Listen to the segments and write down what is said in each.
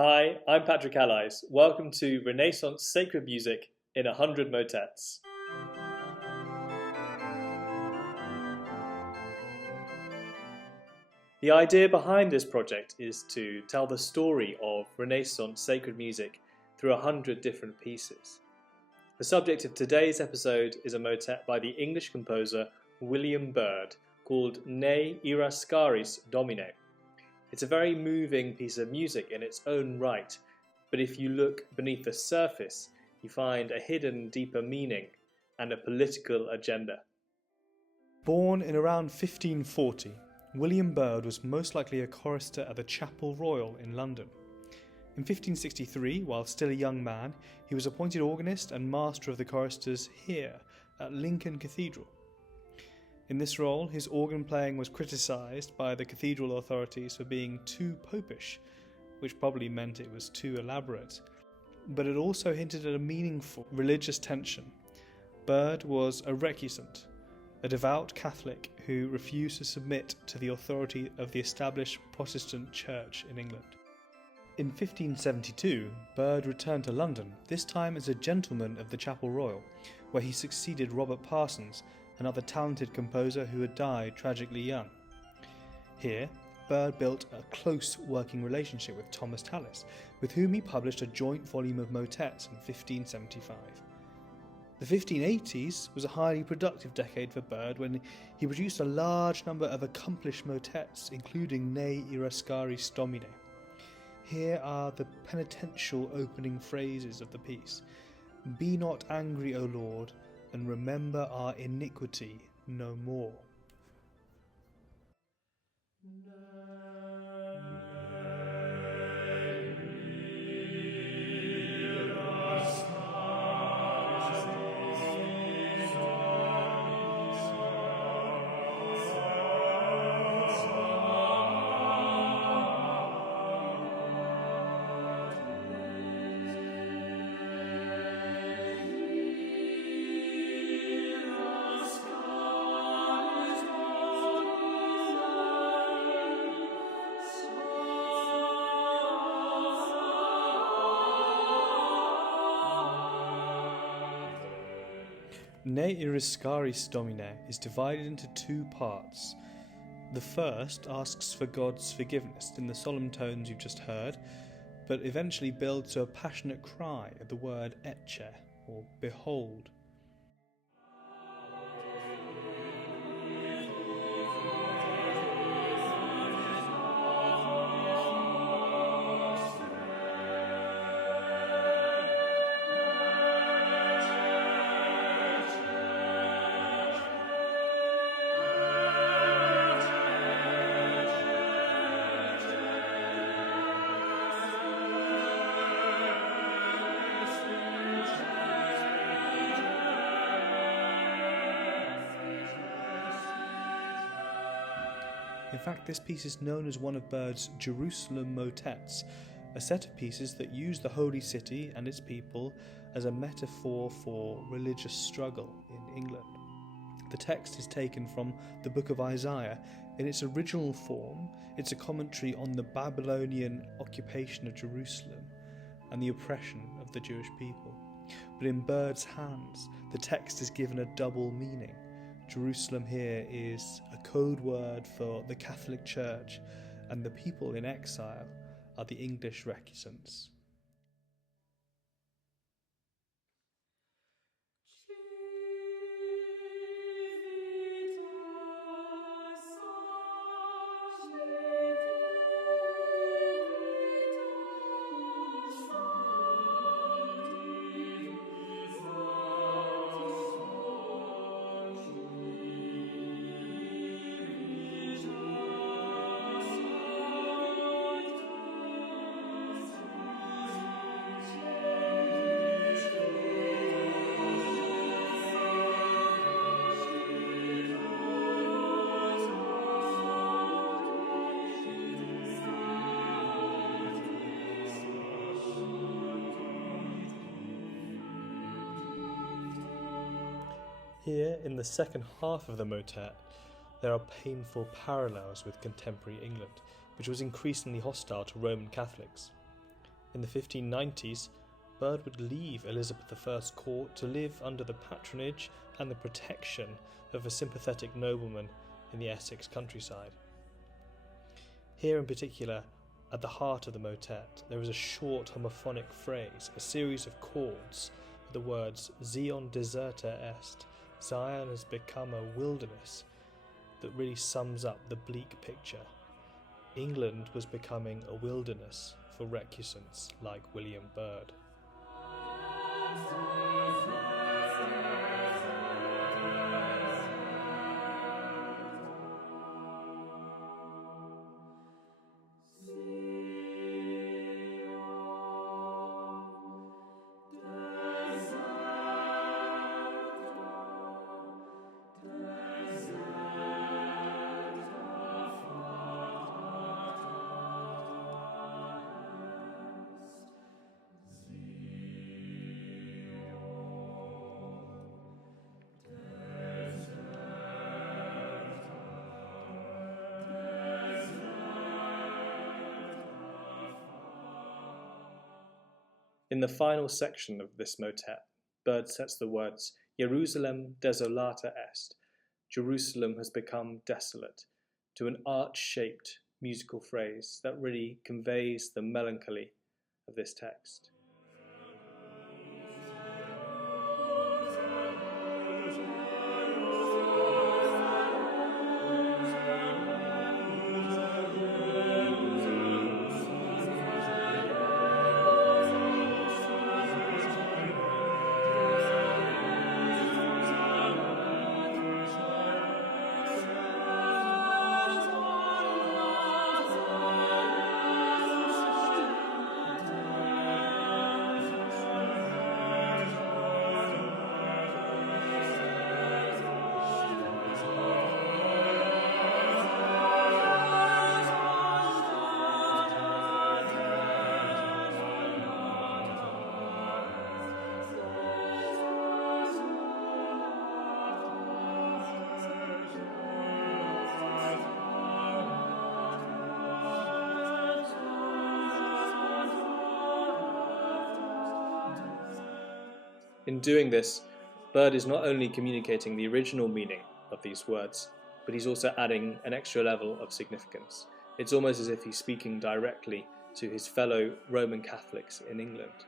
Hi, I'm Patrick Allies. Welcome to Renaissance Sacred Music in 100 Motets. The idea behind this project is to tell the story of Renaissance sacred music through 100 different pieces. The subject of today's episode is a motet by the English composer William Byrd called Ne irascaris Domine. It's a very moving piece of music in its own right, but if you look beneath the surface, you find a hidden deeper meaning and a political agenda. Born in around 1540, William Byrd was most likely a chorister at the Chapel Royal in London. In 1563, while still a young man, he was appointed organist and master of the choristers here at Lincoln Cathedral. In this role, his organ playing was criticised by the cathedral authorities for being too popish, which probably meant it was too elaborate, but it also hinted at a meaningful religious tension. Byrd was a recusant, a devout Catholic who refused to submit to the authority of the established Protestant Church in England. In 1572, Byrd returned to London, this time as a gentleman of the Chapel Royal, where he succeeded Robert Parsons, another talented composer who had died tragically young. Here, Byrd built a close working relationship with Thomas Tallis, with whom he published a joint volume of motets in 1575. The 1580s was a highly productive decade for Byrd when he produced a large number of accomplished motets, including Ne irascaris Domine. Here are the penitential opening phrases of the piece. "Be not angry, O Lord, and remember our iniquity no more." Ne irascaris Domine is divided into two parts. The first asks for God's forgiveness in the solemn tones you've just heard, but eventually builds to a passionate cry at the word ecce, or behold. In fact, this piece is known as one of Byrd's Jerusalem motets, a set of pieces that use the holy city and its people as a metaphor for religious struggle in England. The text is taken from the book of Isaiah. In its original form, it's a commentary on the Babylonian occupation of Jerusalem and the oppression of the Jewish people. But in Byrd's hands, the text is given a double meaning. Jerusalem here is a code word for the Catholic Church, and the people in exile are the English recusants. Here, in the second half of the motet, there are painful parallels with contemporary England, which was increasingly hostile to Roman Catholics. In the 1590s, Byrd would leave Elizabeth I's court to live under the patronage and the protection of a sympathetic nobleman in the Essex countryside. Here in particular, at the heart of the motet, there is a short homophonic phrase, a series of chords with the words Zion deserta est, Zion has become a wilderness, that really sums up the bleak picture. England was becoming a wilderness for recusants like William Byrd. In the final section of this motet, Byrd sets the words Jerusalem desolata est, Jerusalem has become desolate, to an arch-shaped musical phrase that really conveys the melancholy of this text. In doing this, Byrd is not only communicating the original meaning of these words, but he's also adding an extra level of significance. It's almost as if he's speaking directly to his fellow Roman Catholics in England,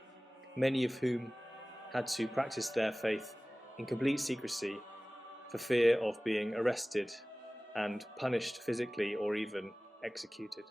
many of whom had to practice their faith in complete secrecy for fear of being arrested and punished physically or even executed.